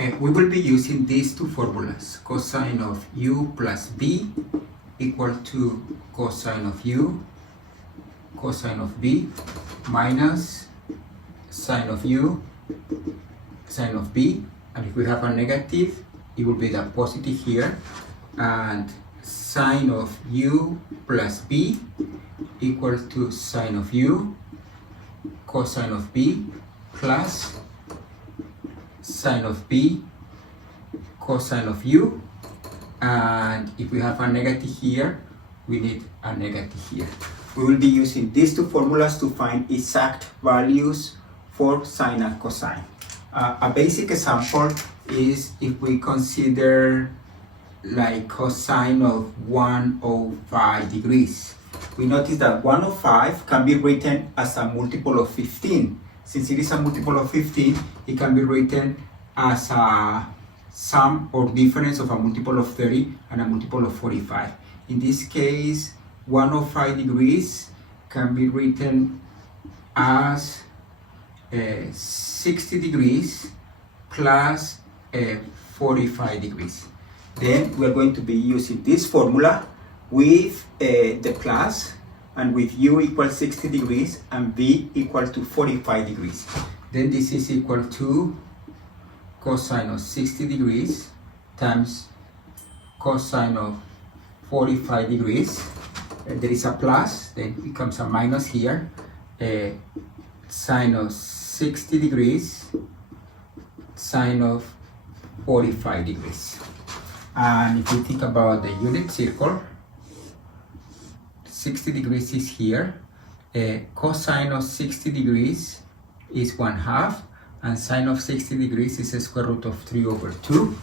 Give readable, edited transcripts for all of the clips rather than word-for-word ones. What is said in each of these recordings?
We will be using these two formulas. Cosine of u plus b equal to cosine of u, cosine of b, minus sine of u, sine of b. And if we have a negative, it will be the positive here. And sine of u plus b equal to sine of u, cosine of b, plus sine of b, cosine of u. And if we have a negative here, we need a negative here. We will be using these two formulas to find exact values for sine and cosine. A basic example is if we consider like cosine of 105 degrees. We notice that 105 can be written as a multiple of 15. Since it is a multiple of 15, it can be written as a sum or difference of a multiple of 30 and a multiple of 45. In this case, 105 degrees can be written as 60 degrees plus 45 degrees. Then we're going to be using this formula with the plus, and with u equals 60 degrees and v equal to 45 degrees. Then this is equal to cosine of 60 degrees times cosine of 45 degrees. And there is a plus, then it becomes a minus here. Sine of 60 degrees, sine of 45 degrees. And if we think about the unit circle, 60 degrees is here. Cosine of 60 degrees is 1/2, and sine of 60 degrees is a square root of 3/2.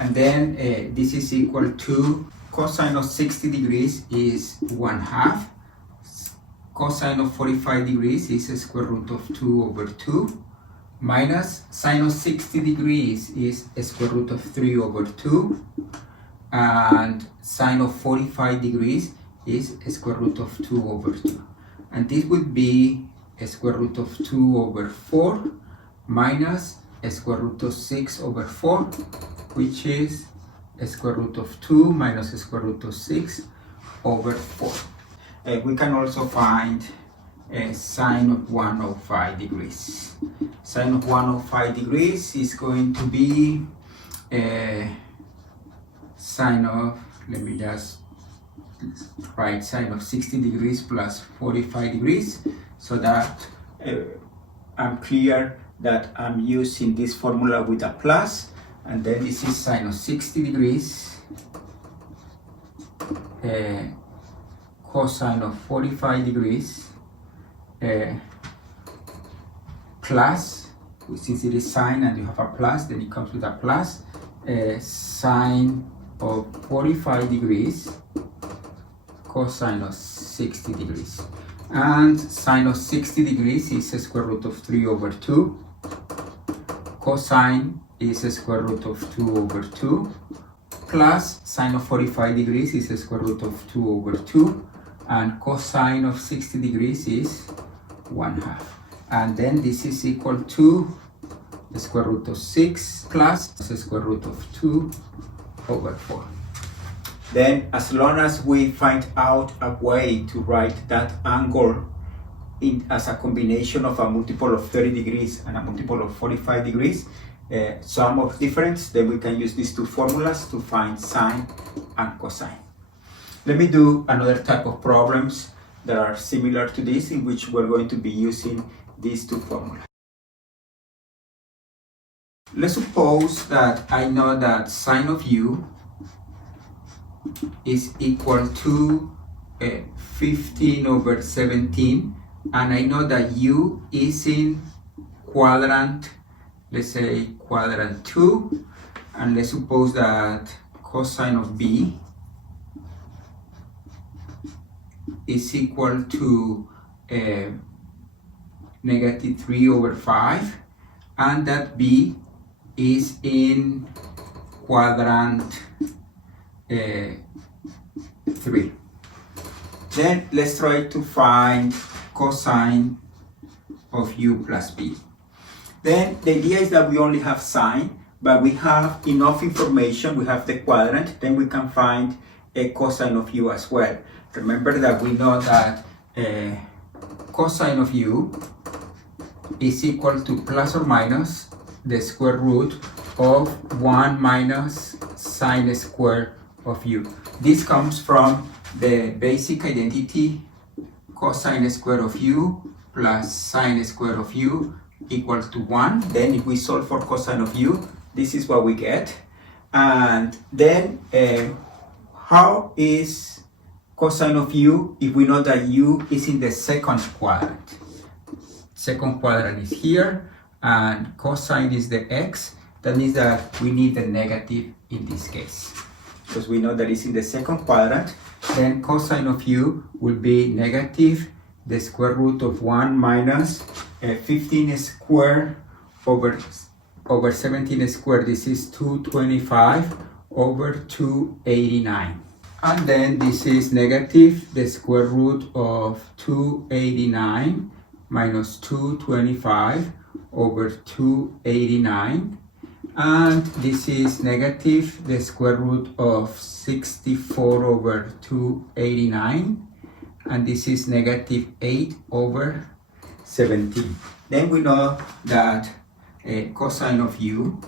And then this is equal to cosine of 60 degrees is 1/2. Cosine of 45 degrees is a square root of 2/2. Minus sine of 60 degrees is a square root of 3/2. And sine of 45 degrees is a square root of 2/2. And this would be a square root of 2/4 minus a square root of 6/4, which is a square root of 2 minus a square root of 6/4. We can also find sine of 105 degrees. Sine of 105 degrees is going to be sine of, let me just write sine of 60 degrees plus 45 degrees, so that I'm clear that I'm using this formula with a plus. And then this is sine of 60 degrees, cosine of 45 degrees, plus, since it is sine and you have a plus, then it comes with a plus, sine of 45 degrees, cosine of 60 degrees. And sine of 60 degrees is a square root of 3/2. Cosine is a square root of 2/2. Plus sine of 45 degrees is a square root of 2/2. And cosine of 60 degrees is 1/2. And then this is equal to the square root of 6 plus the square root of 2/4. Then, as long as we find out a way to write that angle as a combination of a multiple of 30 degrees and a multiple of 45 degrees, sum of difference, then we can use these two formulas to find sine and cosine. Let me do another type of problems that are similar to this, in which we're going to be using these two formulas. Let's suppose that I know that sine of u is equal to 15/17, and I know that u is in quadrant, let's say quadrant 2, and let's suppose that cosine of b is equal to -3/5, and that b is in quadrant 3. Then let's try to find cosine of u plus b. Then the idea is that we only have sine, but we have enough information. We have the quadrant, then we can find a cosine of u as well. Remember that we know that cosine of u is equal to plus or minus the square root of 1 minus sine square of u. This comes from the basic identity cosine square of u plus sine square of u equals to 1. Then if we solve for cosine of u, this is what we get. And then how is cosine of u if we know that u is in the second quadrant? Second quadrant is here, and cosine is the x. That means that we need the negative in this case. Because we know that it's in the second quadrant, then cosine of u will be negative the square root of 1 minus 15 squared over 17 squared. This is 225 over 289. And then this is negative the square root of 289 minus 225 over 289. And this is negative the square root of 64 over 289. And this is negative 8 over 17. Then we know that cosine of u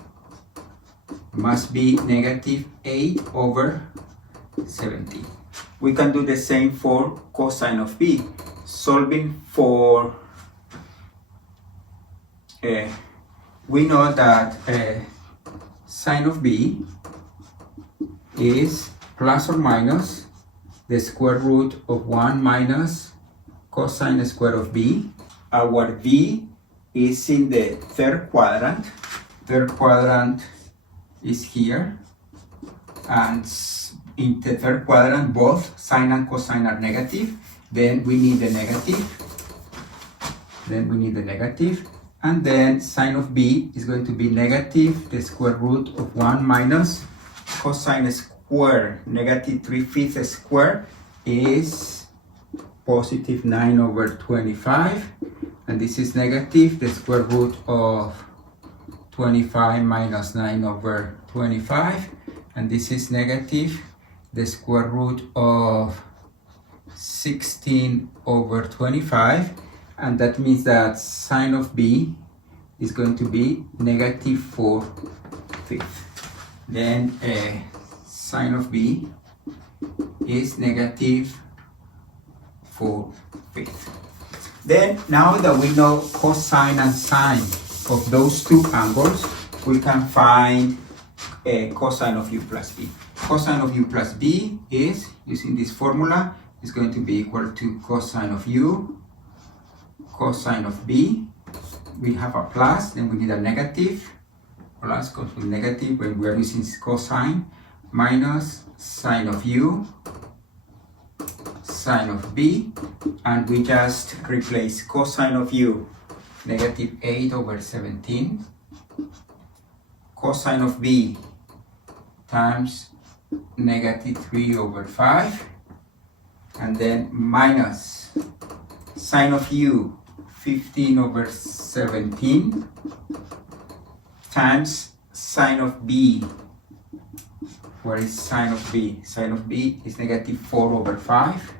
must be negative 8 over 17. We can do the same for cosine of b. Solving for, we know that sine of b is plus or minus the square root of 1 minus cosine square of b. Our b is in the third quadrant. Third quadrant is here. And in the third quadrant, both sine and cosine are negative. Then we need the negative. And then sine of b is going to be negative the square root of 1 minus cosine square, negative 3/5 square is positive 9 over 25. And this is negative the square root of 25 minus 9 over 25. And this is negative the square root of 16 over 25. And that means that sine of b is going to be negative 4/5. Then sine of b is negative 4/5. Then now that we know cosine and sine of those two angles, we can find cosine of u plus b. Cosine of u plus b is, using this formula, is going to be equal to cosine of u, cosine of b. We have a plus, then we need a negative. Plus goes with negative when we are using cosine, minus sine of u, sine of b, and we just replace cosine of u, negative 8 over 17, cosine of b times negative 3 over 5, and then minus sine of u, 15 over 17, times sine of b. Where is sine of b? Sine of b is negative 4 over 5.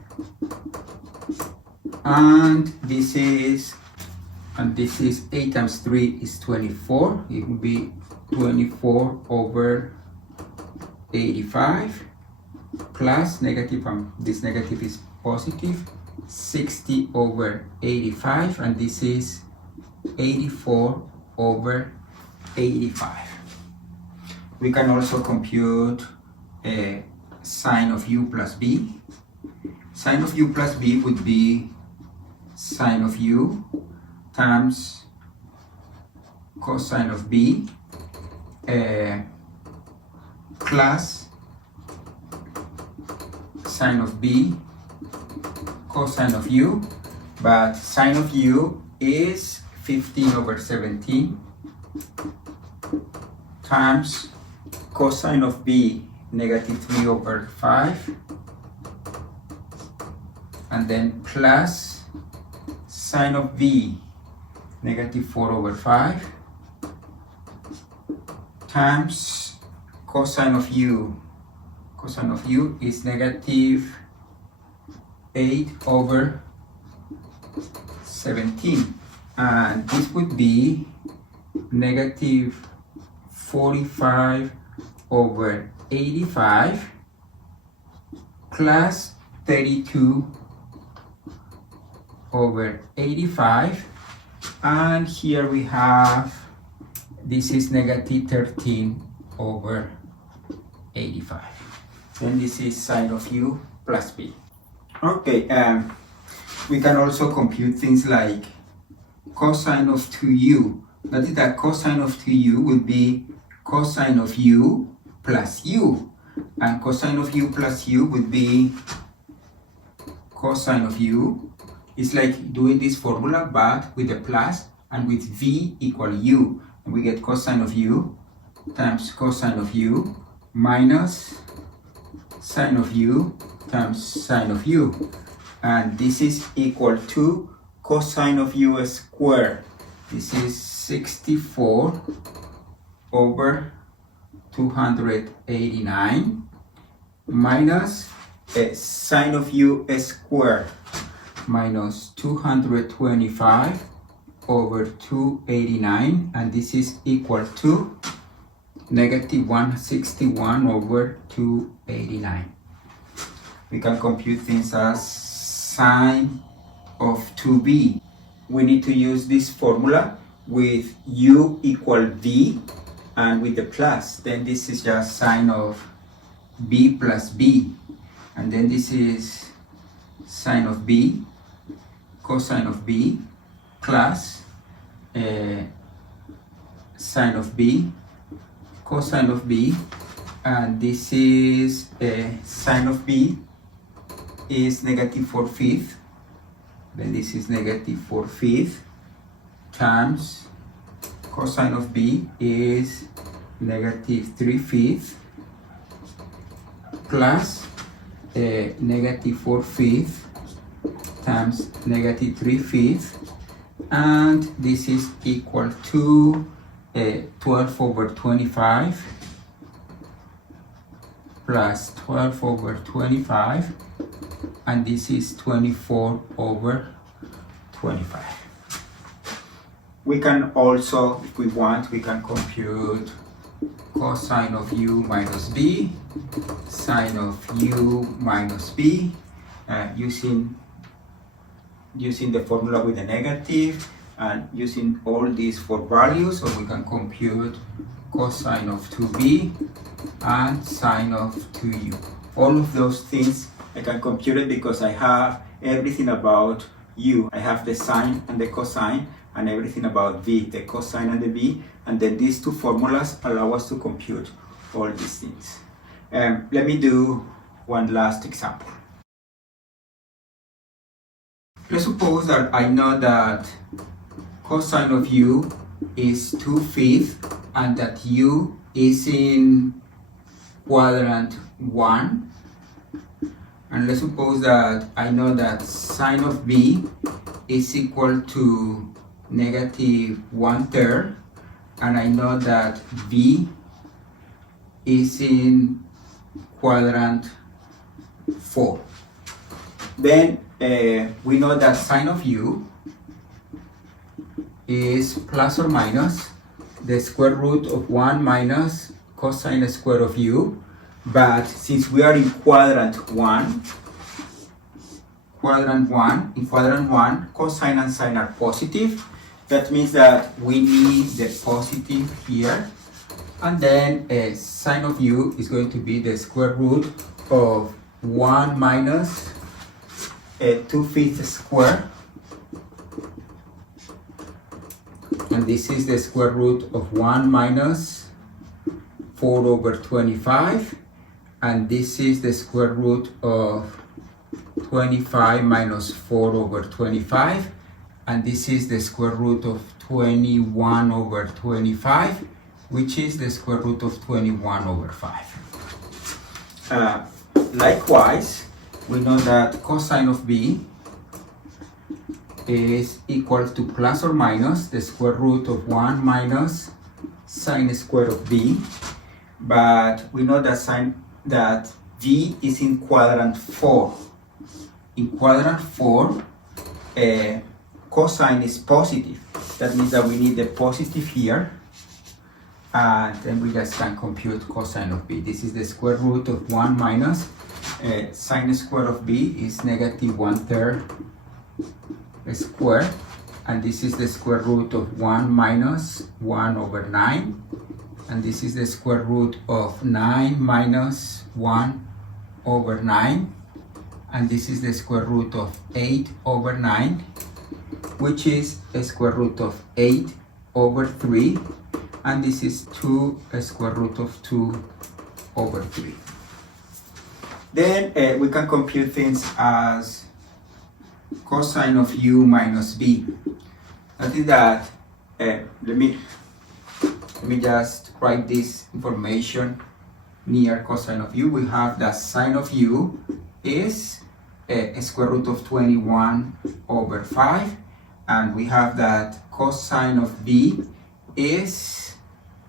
And this is 8 times 3 is 24. It will be 24 over 85 plus negative, this negative is positive, 60 over 85, and this is 84 over 85. We can also compute sine of u plus b. Sine of u plus b would be sine of u times cosine of b plus sine of b cosine of u, but sine of u is 15 over 17 times cosine of b, negative 3 over 5, and then plus sine of b, negative 4 over 5, times cosine of u. Cosine of u is negative 8 over 17. And this would be negative 45 over 85 plus 32 over 85, and here we have, this is negative 13 over 85, and this is sine of u plus b. Okay, we can also compute things like cosine of 2u. That is that cosine of 2u will be cosine of u plus u, and cosine of u plus u would be cosine of u. It's like doing this formula but with a plus and with v equal u, and we get cosine of u times cosine of u minus sine of u times sine of u, and this is equal to cosine of u squared. This is 64 over 289 minus sine of u squared minus 225 over 289, and this is equal to negative 161 over 289. We can compute things as sine of 2b. We need to use this formula with u equal v and with the plus. Then this is just sine of b plus b, and then this is sine of b cosine of b plus sine of b cosine of b, and this is sine of b is negative 4/5, then this is negative 4/5 times cosine of b is negative 3/5 plus negative 4/5 times negative 3/5, and this is equal to 12 over 25 plus 12 over 25, and this is 24 over 25. We can also, if we want, we can compute cosine of u minus b, sine of u minus b, using the formula with the negative and using all these four values, so we can compute cosine of 2b and sine of 2u. All of those things I can compute it because I have everything about u. I have the sine and the cosine, and everything about v, the cosine and the b, and then these two formulas allow us to compute all these things. Let me do one last example. Let's suppose that I know that cosine of u is 2/5 and that u is in quadrant 1, and let's suppose that I know that sine of b is equal to negative 1/3, and I know that b is in quadrant 4. Then we know that sine of u is plus or minus the square root of 1 minus cosine square of u, but since we are in quadrant 1, in quadrant 1, cosine and sine are positive. That means that we need the positive here, and then sine of u is going to be the square root of 1 minus 2/5 square, and this is the square root of 1 minus 4 over 25, and this is the square root of 25 minus 4 over 25, and this is the square root of 21 over 25, which is the square root of 21 over 5. Likewise, we know that cosine of b is equal to plus or minus the square root of 1 minus sine square of b, but we know that v is in quadrant 4. In quadrant 4, cosine is positive. That means that we need the positive here, and then we just can compute cosine of b. This is the square root of 1 minus sine square of b is negative 1/3 square, and this is the square root of 1 minus 1 over 9, and this is the square root of 9 minus 1 over 9, and this is the square root of 8 over 9, which is a square root of 8 over 3, and this is a square root of 2 over 3. Then we can compute things as cosine of u minus b. That is that, let me just write this information near cosine of u. We have that sine of u is a square root of 21 over 5, and we have that cosine of b is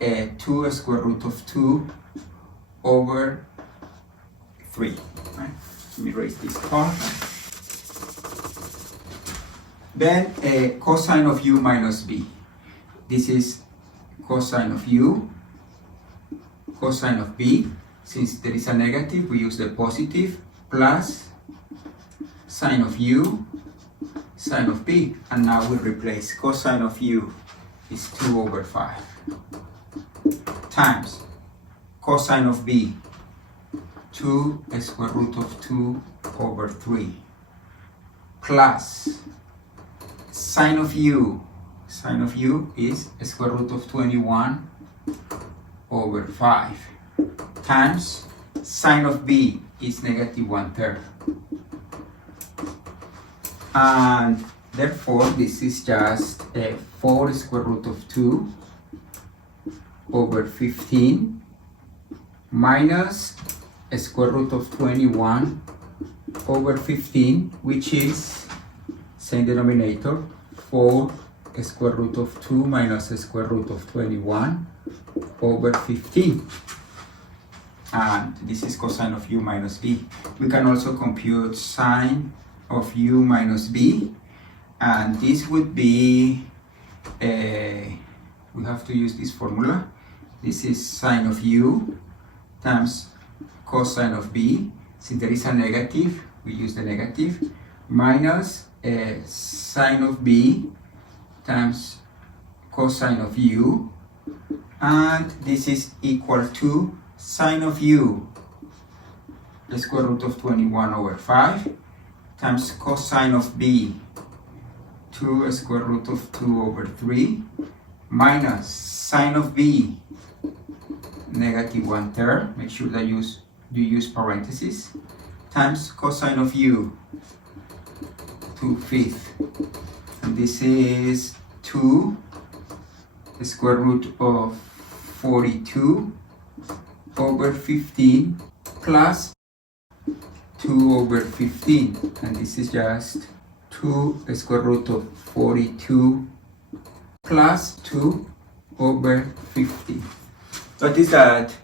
2 square root of 2 over 3. Right? Let me erase this part. Then cosine of u minus b. This is cosine of u, cosine of b. Since there is a negative, we use the positive, plus sine of u, sine of b. And now we replace cosine of u is 2 over 5 times cosine of b, 2 square root of 2 over 3, plus sine of u is square root of 21 over 5, times sine of b is negative 1/3. And therefore this is just 4 square root of 2 over 15 minus a square root of 21 over 15, which is same denominator, 4 square root of 2 minus a square root of 21 over 15. And this is cosine of u minus b. We can also compute sine of u minus b, and this would be, we have to use this formula. This is sine of u times cosine of b. Since there is a negative, we use the negative, minus sine of b times cosine of u, and this is equal to sine of u, the square root of 21 over 5, times cosine of b, 2 square root of 2 over 3, minus sine of b, negative 1/3, make sure that you use parentheses, times cosine of u, 2/5, and this is 2 square root of 42 over 15 plus 2 over 15, and this is just 2 square root of 42 plus 2 over 15. Notice that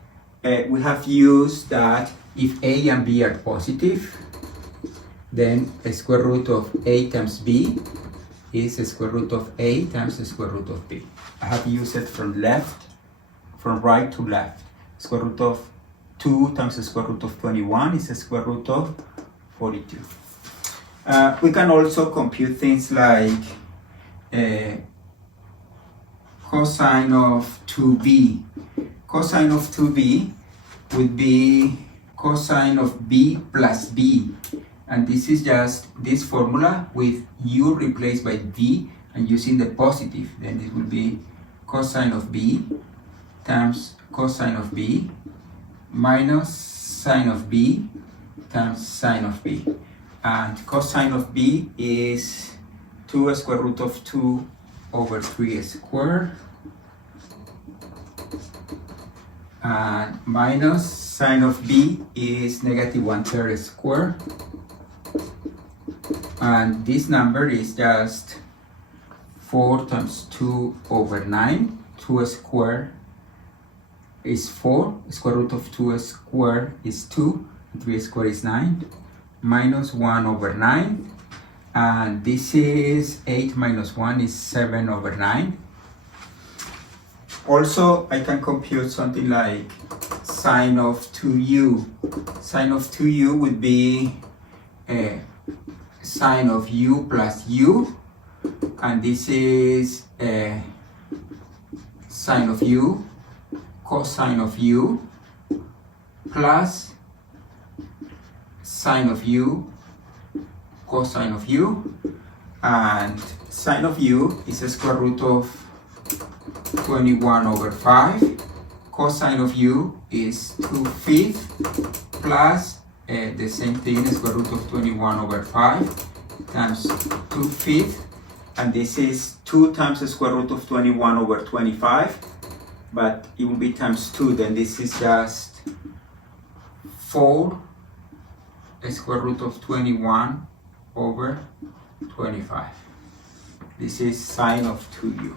we have used that if a and b are positive, then a square root of a times b is a square root of a times the square root of b. I have used it from right to left. Square root of 2 times the square root of 21 is a square root of 42. We can also compute things like cosine of 2b. Cosine of 2b would be cosine of b plus b, and this is just this formula with u replaced by b and using the positive. Then it will be cosine of b times cosine of b minus sine of b times sine of b, and cosine of b is 2 square root of 2 over 3 squared, and minus sine of b is negative 1/3 squared, and this number is just 4 times 2 over 9, 2 squared is 4, square root of 2 squared is 2, 3 squared is 9, minus 1 over 9, and this is 8 minus 1 is 7 over 9. Also, I can compute something like sine of 2u. Sine of 2u would be sine of u plus u, and this is sine of u, cosine of u, plus sine of u, cosine of u, and sine of u is a square root of 21 over 5. Cosine of u is 2/5 plus the same thing, square root of 21 over 5 times 2/5, and this is 2 times the square root of 21 over 25, but it will be times 2, then this is just 4 square root of 21 over 25. This is sine of 2u.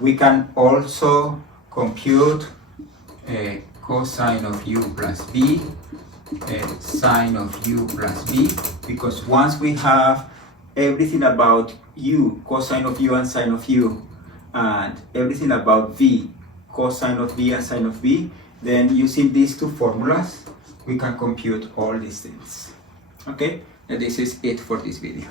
We can also compute cosine of u plus b, sine of u plus b, because once we have everything about u, cosine of u and sine of u, and everything about v, cosine of v and sine of v, then using these two formulas, we can compute all these things. Okay, and this is it for this video.